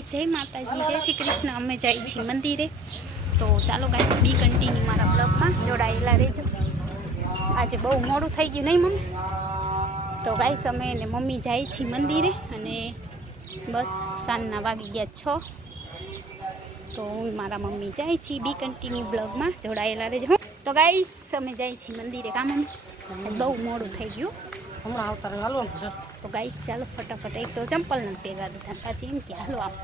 Guys જય માતાજી, જય શ્રી કૃષ્ણ. અમે જઈએ છીએ મંદિરે. તો ચાલો ગાઈસ બી કન્ટિન્યુ મારા બ્લોગમાં જોડાયેલા રહેજો. આજે બહુ મોડું થઈ ગયું નહીં મમ્મી? તો ગાઈસ અમે ને મમ્મી જાય છીએ મંદિરે અને બસ સાંજના વાગી ગયા 6. તો હું મારા મમ્મી જાય છીએ. બી કન્ટિન્યુ બ્લોગમાં જોડાયેલા રહેજો. તો ગાઈસ અમે જાય છીએ મંદિરે. કામ બહુ મોડું થઈ ગયું. હમણાં આવતા હાલો. તો ગાઈસ ચાલો ફટાફટ. એક તો ચંપલ નથી પહેરવા દીધા, પાછી એમ કે હાલો આવો.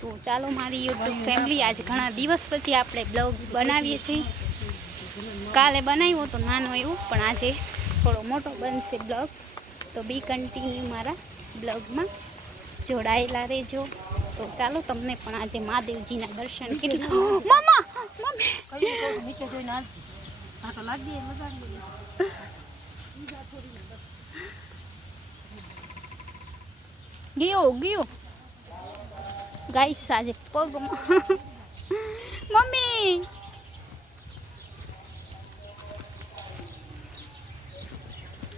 તો ચાલો મારી યુટ્યુબ ફેમિલી, આજે ઘણા દિવસ પછી આપણે બ્લોગ બનાવીએ છીએ. કાલે બનાવ્યો તો નાનો એવું, પણ આજે થોડો મોટો બનશે બ્લોગ. તો બી કન્ટિન્યુ મારા બ્લોગમાં જોડાયેલા રહેજો. તો ચાલો તમને પણ આજે મહાદેવજીના દર્શન કરી. મમ્મા મમ્મી નીચે જોઈને આ તો લાગી લગાડી ગયો ગાઈસ આજે પગમાં મમ્મી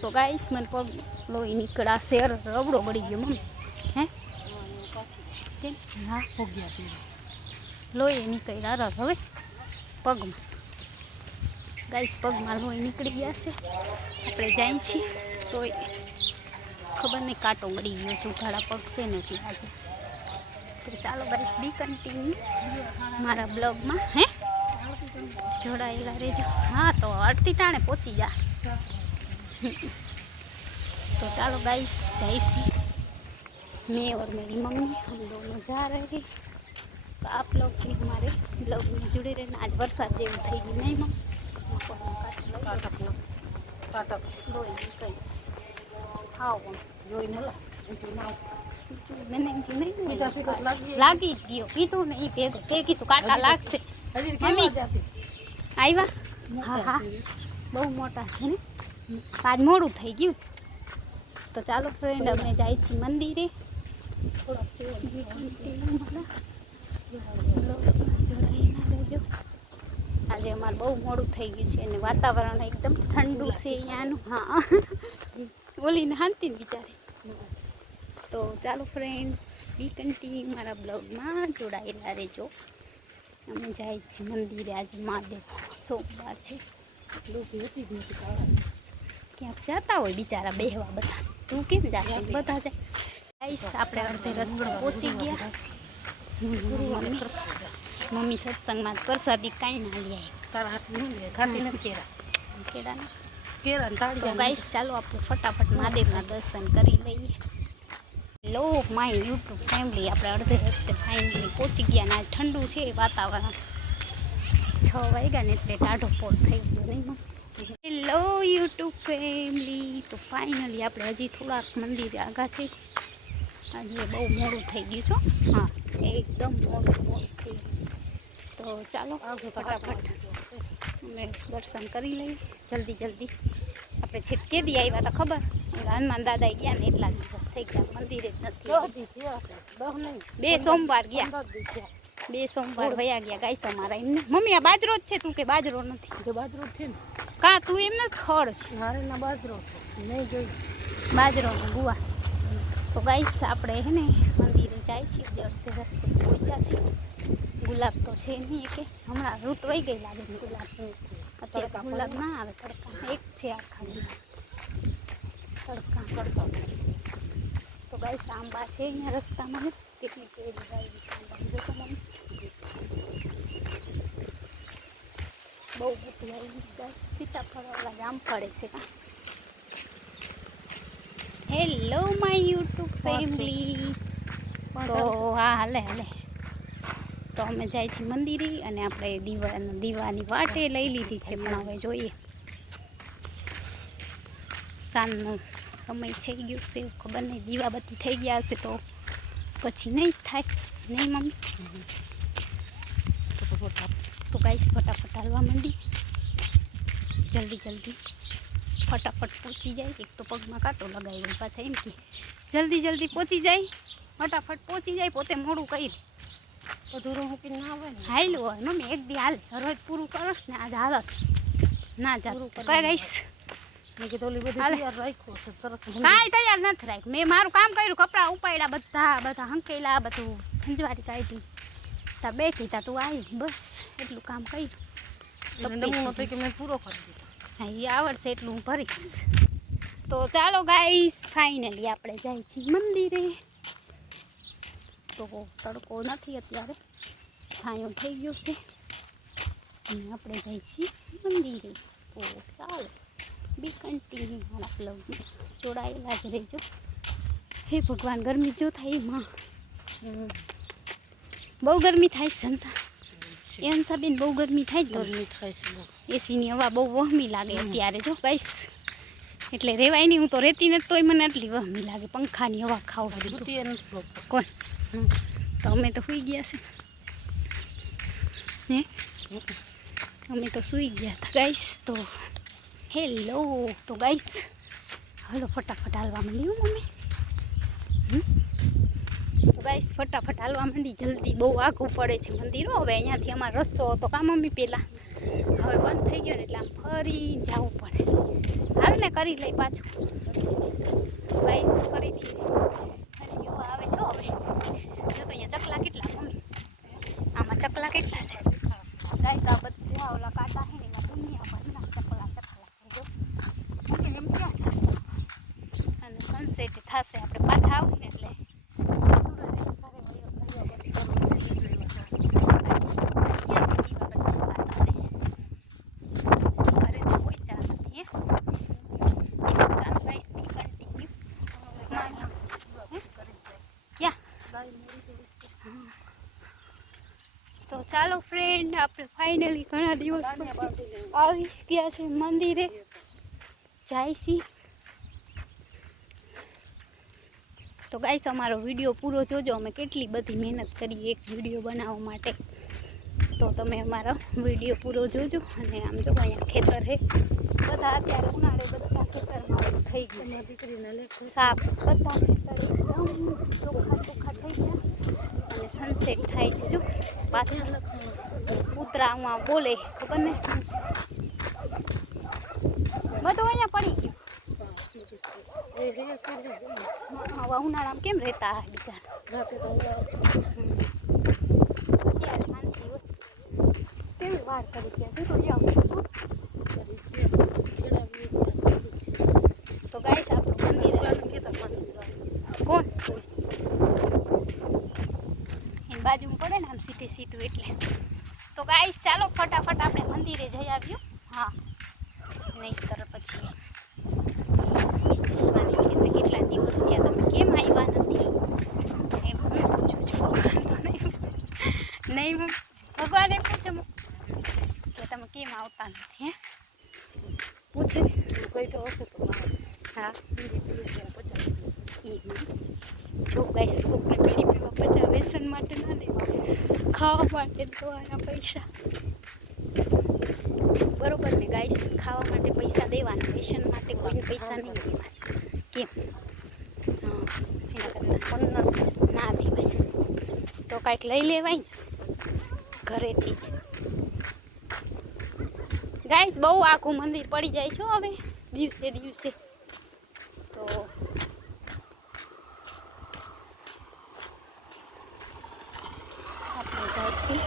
તો ગાઈસ મને પગ લોહી નીકળ્યા, શેર રબડો ગળી ગયો મમ્મી. હે હા લોહી નીકળ્યા હવે પગમાં. ગાઈસ પગમાં લોહી નીકળી ગયા છે. આપણે જાય છીએ તો ખબર નહીં કાંટો ગળી ગયો છે. ઉઘાડા પગ છે ને એટલે આજે. તો ચાલો ગાઈસ બી કન્ટિન્યુ મારા બ્લોગમાં જોડાયેલા રહેજો. હા તો અડધી ટાણે પહોંચી જા. तो चलो गाइस जैसी मैं और मेरी मम्मी हम दोनों जा रहे हैं. तो आप लोग भी हमारे ब्लॉग में जुड़े रहना. आज बरसात जेवं થઈ ગઈ નહીં મમ્મી? કાટક લોહી નીકળી ખાવ જોઈને લાગી જ ગયો. કીધું ને એ ભેગો કે કીધું કાંટા લાગશે. મમ્મી આવ્યા? હા હા બહુ મોટા છે ને. આજ મોડું થઈ ગયું. તો ચાલો ફ્રેન્ડ અમે જાય છીએ મંદિરે. આજે અમારે બહુ મોડું થઈ ગયું છે અને વાતાવરણ એકદમ ઠંડુ છે અહીંયાનું. હા બોલીને શાંતિને બિચારી. તો ચાલો ફ્રેન્ડ બી કન્ટિન્યુ મારા બ્લોગમાં જોડાયેલા રહેજો. અમે જાય છીએ મંદિરે. આજે મહાદેવ સોમવાર છે. ક્યાંક જતા હોય બિચારા બેહવા બધા. તું કેમ જાશે? બધા જાય. ગાઈસ આપણે અડધે રસ્તે પહોંચી ગયા. મમ્મી સત્સંગમાં પ્રસાદી કાંઈ ના લે તારા હાથ નહીં લે ખાતી નથી કેળાના. કેળા તો ગાઈસ ચાલો આપણે ફટાફટ મહાદેવના દર્શન કરી લઈએ. હેલો માય યુટ્યુબ ફેમિલી, આપણે અડધે રસ્તે ફાઇનલી પહોંચી ગયા. ને ઠંડુ છે વાતાવરણ. 6 વાગ્યા ને એટલે ટાઢો પોટ થઈ ગયો નહીં મમ્મી? હેલો યુટ્યુબ ફેમિલી, તો ફાઇનલી આપણે હજી થોડાક મંદિરે આગા છે. આજે બહુ મોડું થઈ ગયું છો. હા એકદમ મોડું થઈ ગયું. તો ચાલો ફટાફટ અમે દર્શન કરી લઈએ જલ્દી જલ્દી. આપણે છેટકે દી આવ્યા હતા ખબર? હનુમાન દાદા ગયા ને એટલા દિવસ થઈ ગયા, મંદિરે જ નથી. 2 સોમવાર ગયા. 2 સોમવાર વયા ગયા ગાઈસ અમારા. એમને મમ્મી આ બાજરો જ છે? તું કે બાજરો નથી? બાજરો છે ને કાં તું એમ નથી ખડ છે? મારે ના બાજરો નહીં જોઈ બાજરો ગુવા. તો ગાઈસ આપણે હે ને મંદિરે જાય છે. અડધે રસ્તે પહોંચ્યા છે. ગુલાબ તો છે નહીં કે હમણાં ઋત વહી ગઈ લાગે છે ગુલાબની. અત્યારે ગુલાબ ના આવે. તડકા એક છે આખા તડકા. તો ગાઈસ આંબા છે અહીંયા રસ્તામાં. કેટલી કેરી ગાઈ આંબા જો તમને બહુ મોટી આવી ગાય. સીતાફળવાળા જામફળે છે. Hello my YouTube family. તો હા હાલે તો અમે જાય છીએ મંદિરે અને આપણે દીવાની વાટે લઈ લીધી છે. પણ હવે જોઈએ સાંજનો સમય થઈ ગયો છે. ખબર નહીં દીવાબત્તી થઈ ગયા હશે તો પછી નહીં થાય નહીં મમ્મી? તો ગાઈસ ફટાફટ હાલવા માંડી. જલ્દી ફટાફટ પહોંચી જાય. એક તો પગમાં કાંટો લગાવી ગયો પાછા. એમ કે જલ્દી પહોંચી જાય, ફટાફટ પહોંચી જાય. પોતે મોડું કરી અધૂરું મૂકીને ના આવે ને. હાલ હોય મમ્મી એક દી હાલ રોજ પૂરું કરસ ને. આજે હાલત ના જા કઈ ગાઈસ મેં કીધું ઓલી બધી હાલે. તૈયાર રાખ્યો છે તરત કાંઈ તૈયાર નથી રાખ. મેં મારું કામ કર્યું, કપડાં ઉપાડ્યા બધા હંકેલા, બધું ખંજવારી કાઢી. તા બેઠી તા તું આવી, બસ એટલું કામ કર્યું. નમૂનો તો કે મેં પૂરો કરી દીધો. હા, એ આવડશે એટલું હું ભરીશ. તો ચાલો ગાઈસ, ફાઇનલી આપણે જાય છીએ મંદિરે. તો તડકો નથી અત્યારે, છાંયો થઈ ગયો છે અને આપણે જાય છીએ મંદિરે. તો ચાલો બી કન્ટિન્યુ મારા બ્લોગમાં જોડાયેલા જ રહેજો. હે ભગવાન, ગરમી જો થાય એમાં બહુ ગરમી થાય સંસા. એ હંસાબેન બહુ ગરમી થાય જ. ગરમી થાય છે બહુ. એસીની હવા બહુ વહમી લાગે અત્યારે જો ગાઈસ, એટલે રેવાય નહીં. હું તો રહેતી નથી તોય મને આટલી વહમી લાગે. પંખાની હવા ખાવ છું બુદ્ધિ એ નથી લોકો. કોણ? તો અમે તો સૂઈ ગયા છે હે, અમે તો સૂઈ ગયા હતા ગાઈસ. તો હેલો, તો ગાઈસ હલો ફટાફટ હાલવા માંડી મમ્મી. તો ગાઈસ ફટાફટ હાલવા માંડી જલ્દી. બહુ આઘું પડે છે મંદિરો. હવે અહીંયાથી અમારો રસ્તો હતો કા મમ્મી પહેલાં, હવે બંધ થઈ ગયો ને એટલે આમ ફરી જવું પડે. હાલ ને કરી લઈ પાછું. તો ગાઈસ ફરીથી એવા આવે છો. હવે જો તો અહીંયા ચકલા કેટલા મમ્મી, આમાં ચકલા કેટલા છે ગાઈસ. આ બધા ઓલા કાંટા છે ને એમાં દુનિયા ભરના ચકલા જો એમ ક્યાં થશે. અને સનસેટ થશે આપણે પાછા આવીને એટલે તો ચાલો ફ્રેન્ડ, આપણે ફાઇનલી ઘણા દિવસ પછી આવી ગયા છે મંદિરે. જાય છી. તો ગાઈસ અમારો વિડીયો પૂરો જોજો. અમે કેટલી બધી મહેનત કરી એક વિડીયો બનાવવા માટે. તો તમે અમારો વિડીયો પૂરો જોજો. અને આમ જો અહીંયા ખેતર છે બધા, અત્યારે ઉનાળે બધા ખેતરમાં થઈ ગયું છે. દીકરીને લેખું સાપ બધા ખેતર એકદમ ચોખ્ખા થઈ ગયા. અને સનસેટ થાય છે જો પાછળ. કૂતરામાં બોલે ખબર નહીં શું છે. બધું અહીંયા પડી ગયું. એ રે છે હવે ઉનાળામાં કેમ રહેતા બીજા. રાતે તો અત્યારે શાંતિ હોય. કેવી વાર કરી છે શું તો જાઓ. તો ગાઈસ આપણું મંદિર કોણ એની બાજુમાં પડે ને આમ સીધું એટલે. તો ગાઈસ ચાલો ફટાફટ આપણે મંદિરે જઈ આવ્યું. હા, નહીં તર પછી ભગવાને કહેશે કેટલા દિવસ થયા તમે કેમ આવ્યા નથી. એમ હું પૂછું છું ભગવાન નહીં ભગવાને પૂછે કે તમે કેમ આવતા નથી. હે પૂછે કોઈ તો હશે તો હા. 50 જો ગાઈસ કોકને બીડી પીવા 50 વ્યસન માટે ના દેવા, ખાવા માટે દેવાના પૈસા. બરોબર ને ગાઈસ, ખાવા માટે પૈસા દેવાના, વ્યસન માટે કોઈને પૈસા નહીં દેવાના. કેમ? હા, એના કરતાં ના દેવાય તો કાંઈક લઈ લેવાય ને ઘરેથી જ. ગાઈસ બહુ આખું મંદિર પડી જાય છે હવે દિવસે દિવસે. તો આપણે જઈશું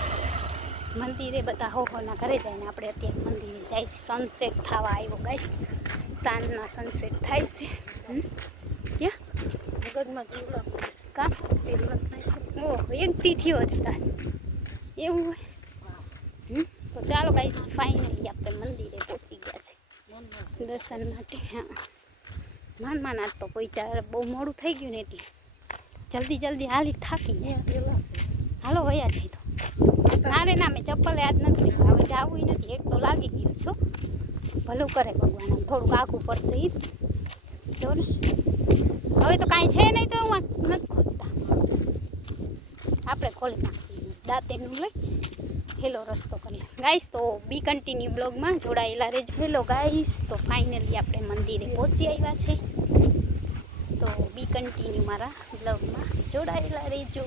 મંદિરે. બધા હોના ઘરે જઈને આપણે અત્યારે મંદિરે જઈશું. સનસેટ થવા આવ્યો ગાઈસ, સાંજના સનસેટ થાય છે. ક્યાં મગજમાં જીવડા કામ ઓહ એકથી થયો જ કાલ એવું હોય. તો ચાલો ગાઈસ ફાઇનલી આપણે મંદિરે પહોંચી ગયા છે દર્શન માટે. હા, માન આજ તો કોઈ બહુ મોડું થઈ ગયું ને એટલે જલ્દી હાલી થાકી ગયા. હાલો વયા જઈ તો. ના રે ના, મેં ચપ્પલે આજ નથી પહેર્યા. હવે જવું નથી. એક તો લાગી ગયો છો. ભલું કરે ભગવાન, આમ થોડુંક આઘું પડશે એ જો ને. હવે તો કાંઈ છે નહીં તો હું નથી ખોલતા. આપણે ખોલી નાખીએ દાંતેનું લઈ હેલો રસ્તો કરી ગાઈસ. તો બી કન્ટિન્યુ બ્લોગમાં જોડાયેલા રહેજો. હેલો ગાઈસ, તો ફાઇનલી આપણે મંદિરે પહોંચી આવ્યા છે. તો બી કન્ટિન્યુ મારા બ્લોગમાં જોડાયેલા રહેજો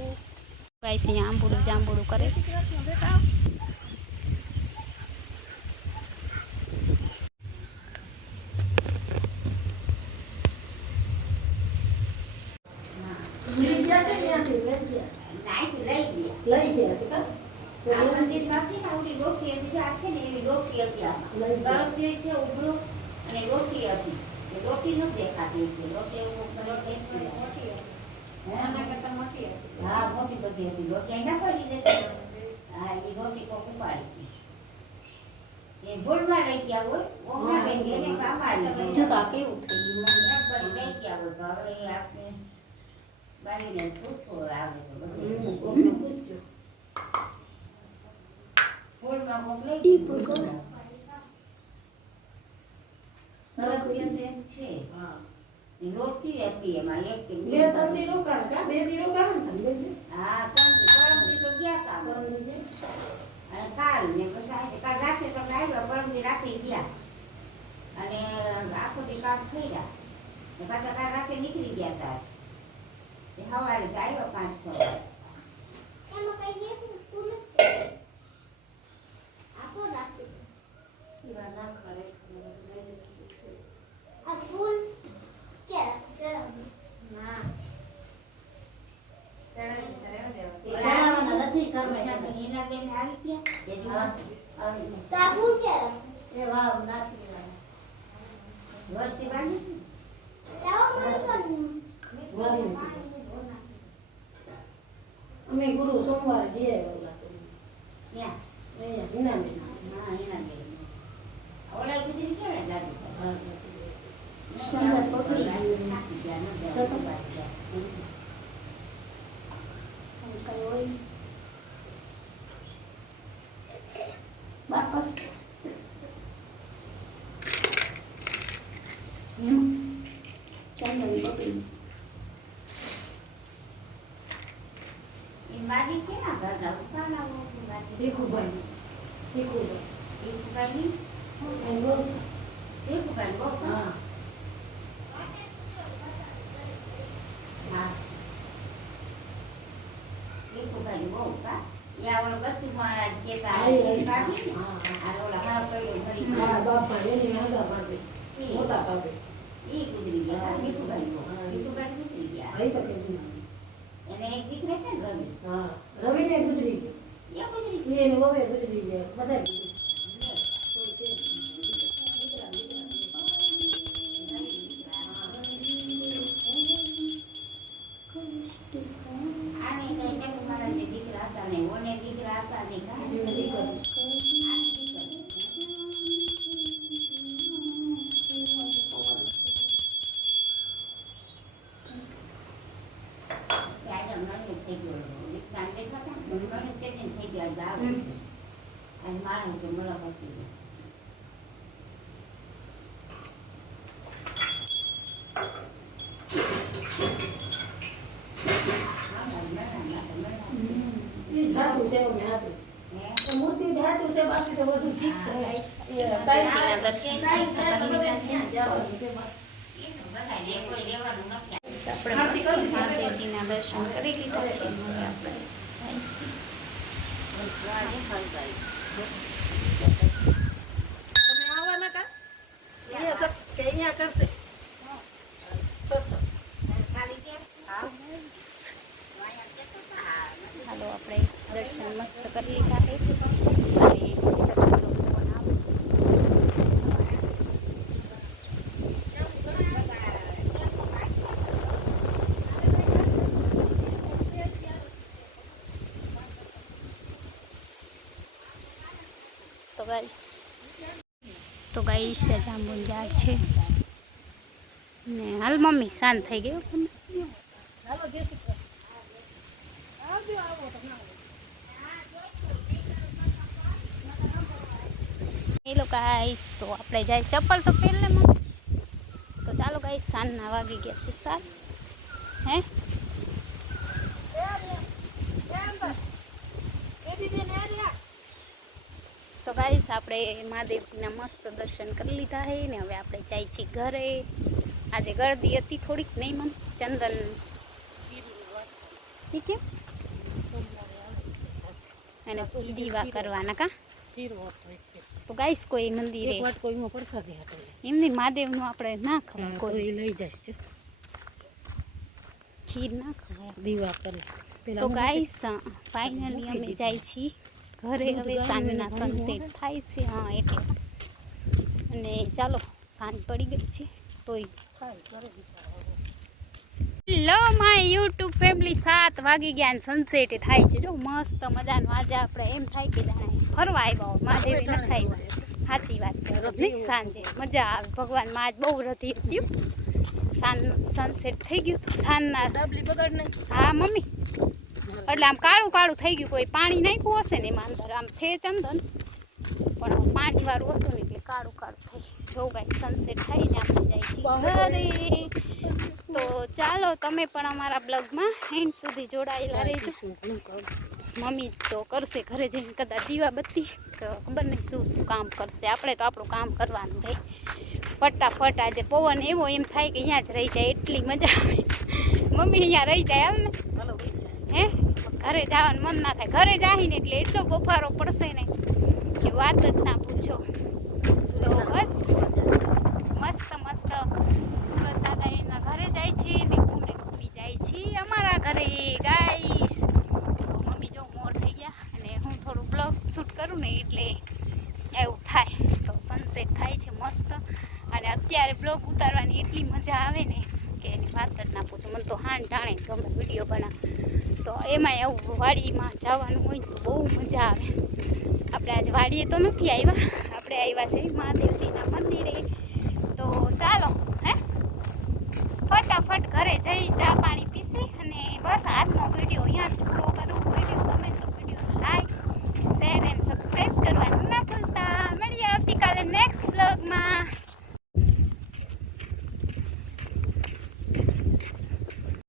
ગાઈસ. અહીંયા આંબોડું જાંબોડું કરે. નાઈટ લઈ ગયા. લઈ ગયા છે કા? આ મંદિર નથી ને ઓલી રોટલી હતી આ છે ને એવી રોટલી હતી આમાં. તરસ્યું છે ઉભરું અને રોટલી હતી. એ રોટલી ન દેખાતી હતી. રોટલી મોટી હતી. આના કરતા મોટી હતી. હા મોટી બધી હતી. રોટલી અહીં ના પડી દેતી. હા એ રોટલી કોક ઉપાડી હતી. એ ભૂલમાં લઈ ગયા હોય. ઓમના લઈ ગયા એને કામ આવી જો તો આ કેવું થઈ ગયું એમ કરી લઈ ગયા હોય. તો હવે એ આપણે બાવીને પૂછો આવે તો બધું. કોકને પૂછજો. ભૂલમાં કોક લઈ ટીપુ કો. ગયું. તરસ્યું તેમ છે. હા. રોટલી હતી એમાં એક કે બે ત્રણ દી રોકાણ કા? બે દી રોકાણ ને તમે બે? હા પરમદી તો ગયા તા પરમ દી? અને કાલ ને પછી આજે કાલ રાતે તો આવ્યા પરમદી રાતે ગયા અને આખો દી કામ થઈ ગયા ને પાછા કાલ રાતે નીકળી ગયા તા તે સવારે જ આવ્યો 5-6 વાગે. એવા ના ખરે ચડાવવાના નથી ઘરમાં એના બેન આવી ગયા એ વાવ નાખી વર્ષી બાંધી વાલી. અમે ગુરુ સોમવારે જઈએ ઓલા ક્યાં અહીંયા હિનાબેન. હા એના બેન ઓલા કીધી ક્યાં દાદી હા. ચંદ્ર પકડી ગયું. નાખી ગયા ન ગયા અંકલ હોય બાપસ ચંદન પકડી એ મારી કેના ઘરના ઉપાના મારી ભીખુભાઈ. ભીખુભાઈ. એ કુકાની એમ બોલ. એ કુકાની બહુ હા. હા એ કુકાની બહુ કા યા ઓલો બચ્ચું મહારાજ કેતા કાઢી હા. આ ઓલા હા પડ્યો ફરી હા બાપા એની આગા બાપે મોટા બાપે. ઈ ગુજરી ગયા એ કુકાની બહુ એ કુકાની ગુજરી ગયા અહીં તો કેમ ના. એને એક દીકરો છે ને રવિ હા. રવિને ગુજરી ગયો. એ ગુજરી ઈ એની વહુએ ગુજરી ગયા. બધા ગુજરી. ગયા કોઈ છે નહીં. દીકરા, દીકરા. આને કઈ ચંપુ મહારાજે દીકરા હતા ને ઓને દીકરા હતા ને કા એને દીકરો. આને દીકરો આજે મને થઈ ગયો રિક્ષા બેઠા હતા ને મને તેને થઈ ગયા ગાવ અને માણસ તો મુલાકાતી ગયો ઈ જાતું છે અમે હાથું. એ મૂર્તિ જાતું છે બાકી તો બધું ઠીક છે. એ માતાજીના દર્શન મસ્ત કરી લીધા છે. જવાનું છે. બધા જે કોઈ રહેવાનું નથી આપણે મસ્ત મહાદેવજીના દર્શન કરી લીધા છે. હવે આપણે જઈશું. તમે આવવાના કા? અહીંયા સબ કે અહીંયા કરશે. સત્સંગ. ખાલી કેમ હાલો આપણે દર્શન મસ્ત કરી લીધા છે અને મસ્ત ઠંડો પવન આવશે. તો ગાઈસ જાંબુન ઝાડ છે ને હાલ મમ્મી શાંત થઈ ગયું. હાલો જય શ્રી કૃષ્ણ. આવજો આવો તમે. હેલો ગાઈસ તો આપણે જાય ચપ્પલ તો પહેર લે મમ્મી. તો ચાલો ગાઈસ સાંજના વાગી ગયા છે 7 હે તો ગાઈસ આપણે મહાદેવજીના મસ્ત દર્શન કરી લીધા છે ને હવે આપણે જાય છીએ ઘરે. આજે ગરદી હતી થોડીક નહીં મન ચંદન ઠીક છે અને દીવા કરવાના કા. તો ગાઈસ કોઈ મંદિરે એમની મહાદેવનું આપણે ના ખબર કોઈ લઈ જઈશ. ખીર ના ખવાય. દીવા કરે તો ગાઈસ ફાઇનલી અમે જાય છીએ ઘરે. હવે સાંજના સનસેટ થાય છે. હા એટલે અને ચાલો સાંજ પડી ગઈ છે તોય. હેલો માય યુટ્યુબ ફેમિલી, 7 વાગી ગયા ને સનસેટ થાય છે. જો મસ્ત મજાનું. આજે આપણે એમ થાય કે જાણે ફરવા આવ્યા હોય. મહાદેવી ન થાય. સાચી વાત છે. નહીં સાંજે મજા આવે. ભગવાનમાં આજ બહુ રધી હતી. સનસેટ થઈ ગયું સાંજના. ડબલી બગાડ નહીં. હા મમ્મી, એટલે આમ કાળું કાળું થઈ ગયું. કોઈ પાણી નાખ્યું હશે ને એમાં અંદર. આમ છે ચંદન પણ પાણી વાળું હતું ને એટલે કાળું કાળું થઈ. જો ગાઈસ સનસેટ થાય ને આપણે જાય ઘરે. તો ચાલો તમે પણ અમારા બ્લોગમાં એન્ડ સુધી જોડાયેલા રહેજો. મમ્મી તો કરશે ઘરે જઈને કદાચ દીવા બત્તી, તો ખબર નહીં શું શું કામ કરશે. આપણે તો આપણું કામ કરવાનું રહે ફટાફટ. આજે પવન એવો એમ થાય કે અહીંયા જ રહી જાય, એટલી મજા આવે. મમ્મી અહીંયા રહી જાય એમ ને. હે ઘરે જવાનું મન ના થાય. ઘરે જાહીને એટલે એટલો બફારો પડશે ને કે વાત જ ના પૂછો. તો બસ મસ્ત મસ્ત સુરત દાદા એના ઘરે જાય છે ને ઘૂમને ઘૂમી જાય છે અમારા ઘરે ગાઈસ. તો મમ્મી જો મોર થઈ ગયા અને હું થોડું બ્લોગ શૂટ કરું ને એટલે એવું થાય. તો સનસેટ થાય છે મસ્ત. અને અત્યારે બ્લોગ ઉતારવાની એટલી મજા આવે ને કે એની વાત જ ના પૂછો. મને તો હાન ટાણે ગમે વિડીયો બનાવ. તો એમાં એવું વાડીમાં જવાનું હોય તો બહુ મજા આવે. આપણે આજ વાડીએ તો નથી આવ્યા, આપણે આવ્યા છે મહાદેવજીના મંદિરે. તો ચાલો હે ફટાફટ ઘરે જઈ ચા પાણી